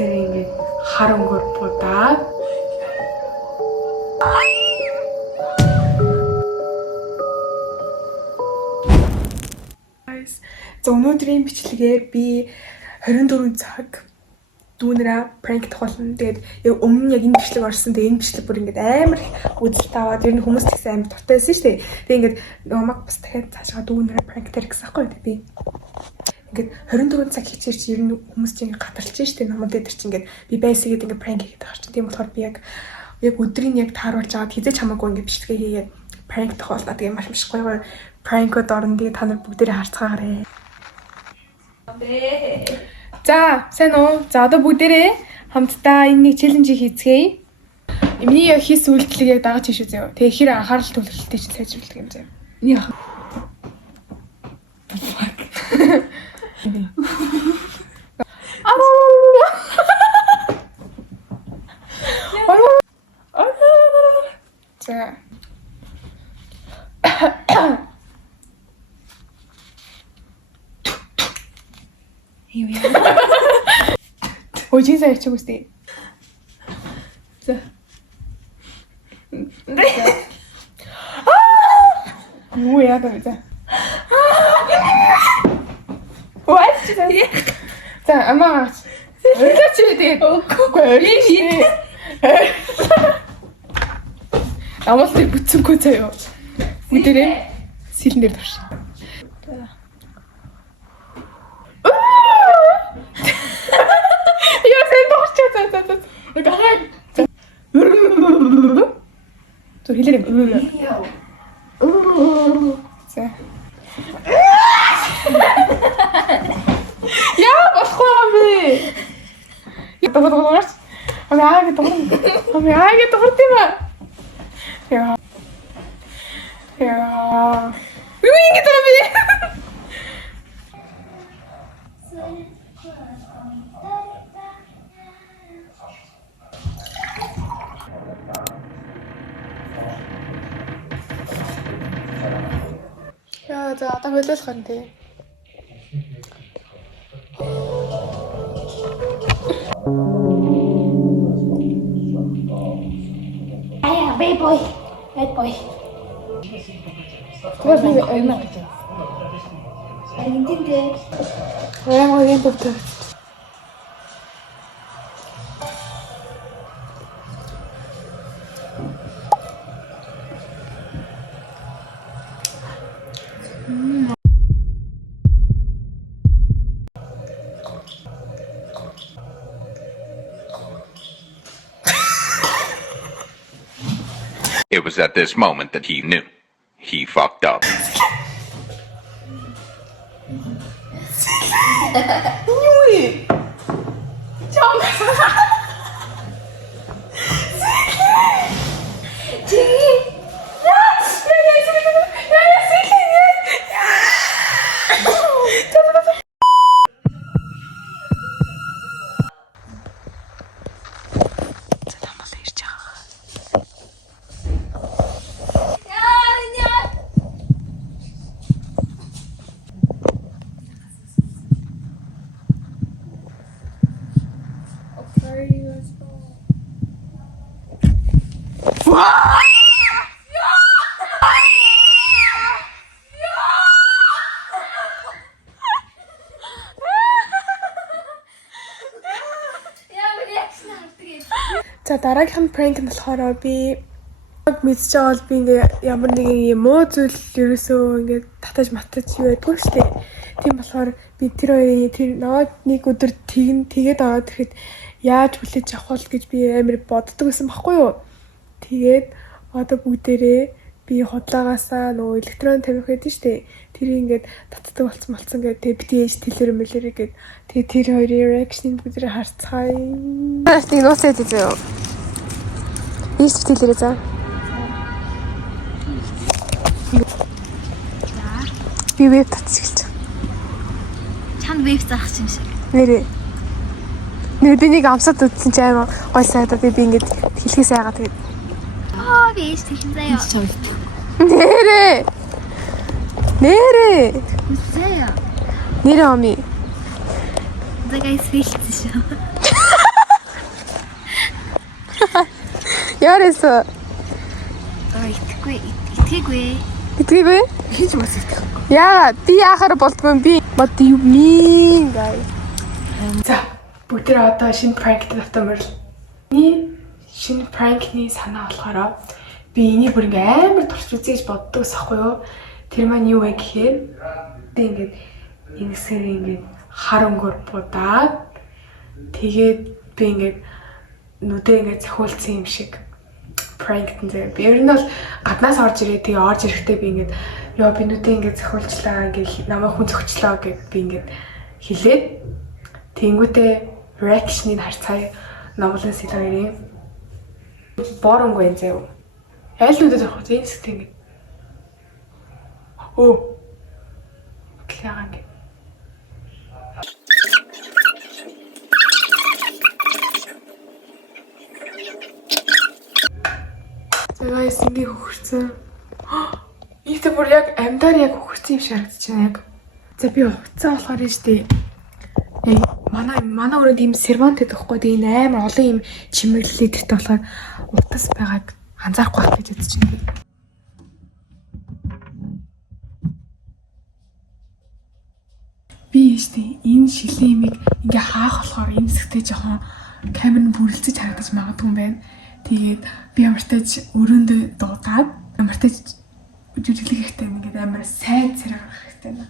хийцгээр ингээд хар өнгөөр будаад за өнөөдрийн бичлэгээр би 24 цаг дүүнэрээ пранк тохиолно. Тэгээд яг өмнө яг энэ бичлэг орсон. Тэгээд энэ бичлэг бүр ингээд амар үзэлт аваад ер нь хүмүүс тэгсэн амар дуртайсэн шүү дээ. Тэгээд ингээд намайг бас дахиад цаашаа дүүнэрээ пранк тарих гэсэн байхгүй би. Ингээд 24 цаг хийчихэр чи ер нь хүмүүс чинь гатарч шүү дээ. Намууд дээр чи ингээд би байсгээд ингээд пранк хийгээд байгаа чинь. Тийм болохоор би яг өдрийг яг тааруулж аваад хизээч хамаагүй ингээд бичлэгээ хийгээд пранк тохиолно. Тэгээд маш гоё пранкод орно. Тэгээд та нар бүгдээрээ харцгаагаарай. За, сайн уу? За, одоо бүгдээрээ хамтдаа энэ нэг челленжийг хийцгээе. Эмний яг хийсэн үйлдэлийг яг дагаж хийш үзье. Тэгээ хэр анхаарал төвлөрөлттэй чинь сайжруулдаг юм заяа. Энийг За. Ой, чи сайн ячиг үстэй. За. Юу яа даа за. What? За, амаа. Өглөө чи тэгээд үгүй. Амаас тэр бүтсэнгүй заяа. Бүгдээрээ сэлэн дээр турш. Я сайн дурчаа за. Гараа. Зүр хэлээрэй. За. Яа, болохгүй юм бэ? Яа, Амаагийн дуурд юм аа. Яа. Юу ингэ даа би? Яа, за одоо хөлөөлөх юм тий. Bad boy. What's the name? I didn't do it. I'm going to do it. It was at this moment that he knew. He fucked up. За дараагийн пранк нь болохоор би мэдчихэж байгаа бол би ингээ ямар нэгэн юм муу зүйл ерөөсөө ингээ татаж матаж юу байдгүй шүү дээ. Тийм болохоор би тэр нэг өдөр тэгээд аваад ирэхэд яаж хүлээж авах бол гэж би амар боддог байсан байхгүй юу. Тэгээд одоо бүгдээрээ би худлаагаасаа нөгөө электрон тавих гэдэг шүү дээ. Тэр ингээд татдаг болцсон гэдэг тэгээ бити ээж тэлэр мэлэрэ гэдэг. Тэгээ тэр хоёрын реакшнийг бүгдээрээ харцгаая. Нэг нууцтай дээ. Ийс тэлэрэ за. Би веб татчихлаа. Чанд веб заах юм шиг. Нэрээ. Би нэг амсаад үзсэн чи аймаа гой сайдаа би ингээд хэлхээс айгаа тэгээд. Би ийс тэгэн заяа. Нэрээ. Заяа. Нэрээ ами. Загай свэлсэн шүү. Яарээс Итгэхгүй. итгээгүй? Хийж бас итгэхгүй. Яагаад? Би яахаар болдгоо би. What do you mean, guys? За, бүгд одоо шинэ prank татамар. Шинэ prank-ний санаа болохоор би энийг бүр ингээ амар турш үзье гэж боддогс ахгүй юу? Тэр маань юу вэ гэхээр би ингээд энэсээр ингээд хар өнгөөр будаад тэгээд би ингээд нүдээ ингээд зохиулсан юм шиг prank нэ. Би ер нь бол гаднаас орж ирээ тэгээ орж ирэхдээ би ингээд ёо би нүдээ ингээд зохиулчлаа ингээд намайг хүн зохичлоо гэд би ингээд хэлээд тэнгүүтээ reaction-ыг харцгаая. Номлон сэлгэрийн боронгүй юм заяа. Аль нүдээ зохиох энэ хэсэгт ингээд Кляга ингээд Заяас ингээ хөхөрцөн. Иймтэй бүр яг амьдаар яг хөхөрцөн юм шиг харагдаж байна яг. За би уцаа болохоор нь штий. Яг манай өрөөнд ийм сервант гэхгүй тийм амар олон юм чимэглэлтэй болохоор утас байгааг анзаарахгүй байх гэж бодож байна. Би штий энэ шилийн имийг ингээ хаах болохоор энэ хэсэгтээ жоохон камер нь бүрэлцэж харагдаж магадгүй юм байна. Тэгээд би ямартайч өрөөндөө дуудаад ямартайч жүжиглэх хэрэгтэй ингээд амар сайн царай гаргах хэрэгтэй байна.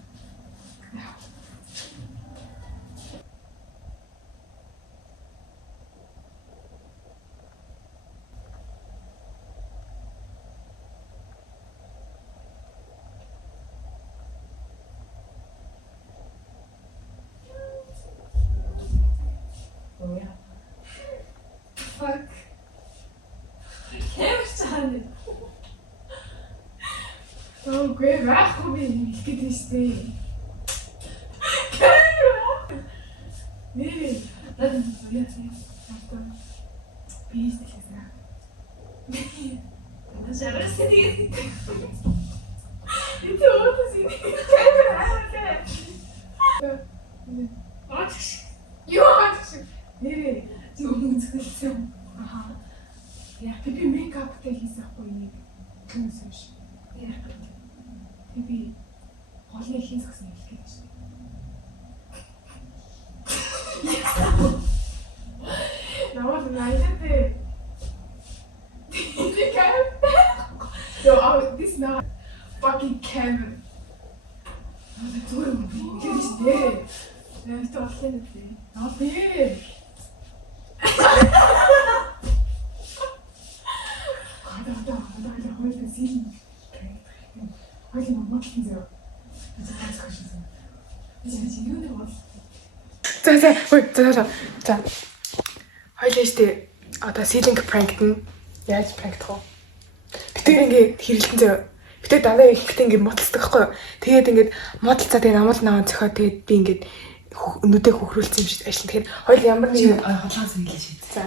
Fuck. Oh, great raccoon. Look at this thing. Nee, dat is het weer. Wie is dit nou? Nee, dat is er niet. Dit hoort te zien. Wat? Jongens! Nee, zo moet het zo. Aha. Ja, heb je make-up tegen je kunstjes? Ja. Би голны хийх гэсэн юм хэлээ гэж. Наваа найдаа. So this now fucking Kevin. Wat doe je? Dit is dit. Ja, is toch geen idee. Wat weer? Wat zien. Heute noch machen sie. Das ist ganz schön. Ich bin die Jünger was. За. Хоёлаа штэ одоо sealing prank нь яаж prank тоо. Бид ингээд хэрэлдэн зөө. Бид дандаа ихтэй ингээд модалцдаг хгүй. Тэгээд ингээд модалцаад энэ амал наваа зөхөө тэгээд би ингээд нүдээ хөхрүүлсэн юм шиг ажил. Тэгэхээр хоёул ямар нэг хотлоос хэлээ шийд. За.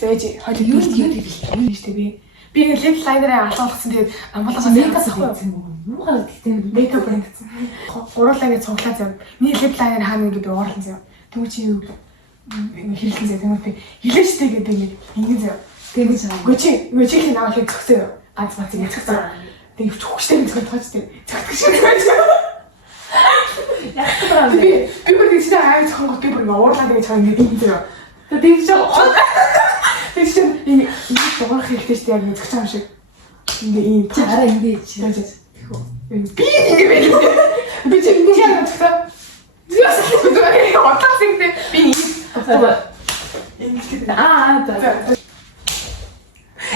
Зөөж хоёул юу юм штэ би. Би ингээд lip liner-аа алгуулсан тэгээд амгалгаа мейкап хийсэн юм. Юугаар гэхдээ мейкап хийсэн. Гурлаа ингээд цуглаа зав. Миний lip liner хаана ингээд би уурлан зав. Тэгвэл чи юу хэрэглэн зав. Тэгвэл би хэлээ штэ гэдэг ингээд ингэ зав. тэгэж байгаа. Гүчи наваа хийх зөксөө. Ганц бац ингэ зөксөө. Тэгээд хүчтэй зөксөө тоочтой. Зөксөх шиг байна. Яг би бүр тийшээ аав зохингот би бүр уурлаа гэж байгаа ингээд ингэ зав. Тэгээд тийш Тэгэж энэ дуурах хэрэгтэй шүү дээ яг зөксөө юм шиг. Ингээ ийм араа ингэж би ингэ байна. Би ч ингэ яа зөксөө. Яа отоос ингэ би за.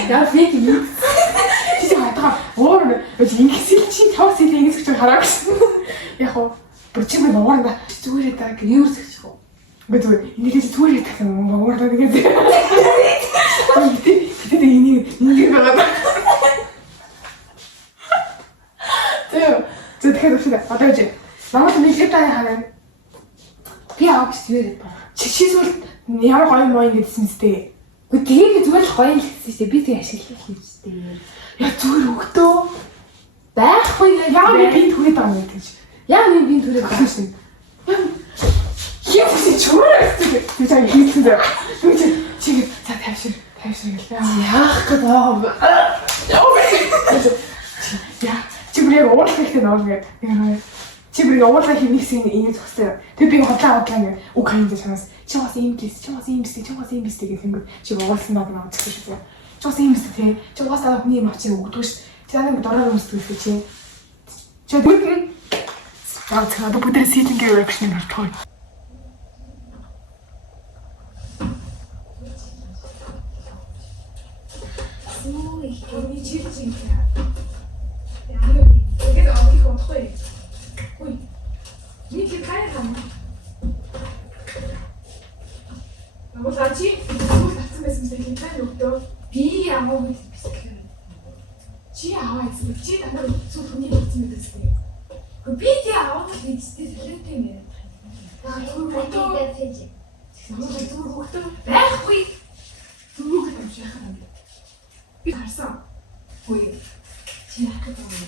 Яа фейк юм. чи хатгаа уур ингэсэн чи тавс хэлээ ингэс гэж хараа гэсэн. Яг уу бүр чи мэн уурна зүгээрээ даа Юу зэгчих вэ? Бэ зүгээр энийг чи зүгээрээ тахсан уурна гэдэг. Тэгээд энийг ингэ байгаа. Тэгэхээр одоо чи намайг нэг тань хараа. Би авах зүгээр байна. Чи зүйл ямар гоё моо ингэсэн мэт. Гэхдээ тэгээд зүгээр л гоё л гэсэн чинь би тэг ашиглах юм шүү дээ. Яг зүгээр өгдөө. Байхгүй Яа би түрээд байгаа юм гэж. яа би түрээ Багш шүү. Хин чи чураа гэдэг. Би цаа хийсэн дээ. Чи за тавьшир. тайвширгалаа. Яах гэдэг аа. Яа, чи бүр яг уурлах хэрэгтэй нөө ингээд. Чи бүр уурлах хийнэсийн ийм зогстой. Тэг би хотлоо ингээд үг хайнд чанаас. Чи бас ийм гис, чи бас ийм бистэ гэх юм. Чи уурлсан надад зогсож шүү. Чи бас ийм бистэ те. Чи угаасаа хүний юм авчиг өгдөг шүү. Чи надад дураар өмсдөг чи. Чи бүгд цаа бүгдээ сэтингээ reaction хийх. Ой, чирчинка. Яа, тэгээд авах удахгүй. Ой. Нэг кайр хам. Намайг чи юу татсан байсан бэ гэдэг нь өгдөө. Би яамаа гэж бисгэлээ. Чи аваа гэсэн. Чи танаар зүг хүний болсон гэдэг үстэй. Би тий авах гэж хэлээтэй юм. Юу гэдэг фэж. Намайг зүг өгдөө. Байхгүй. Зүг тавьчих юм. Би харсан. Ой. Чи яах гэдэг вэ?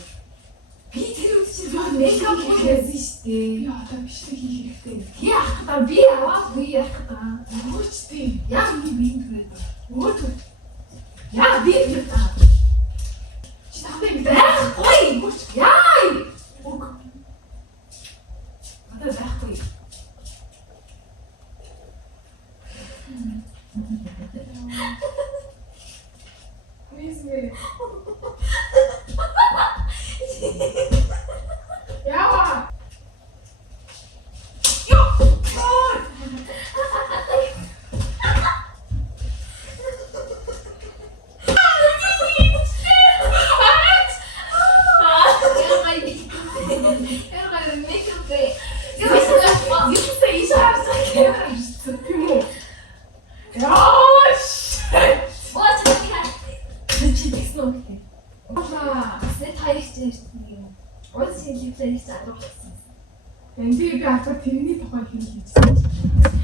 Би тэр үед чи мейкап хийсэн шүү дээ. Би одоо биш хийх хэрэгтэй. Яах гэдэг би аваагүй яах гэдэг. Өөрчтэй. Яг би биенд хүрээд. Өөр. Яг би биенд. Чи тахтай би байхгүй. Өөрч. Яа. Уг. Одоо байхгүй. Яа! Энд би одоо тэрний тухай хэлж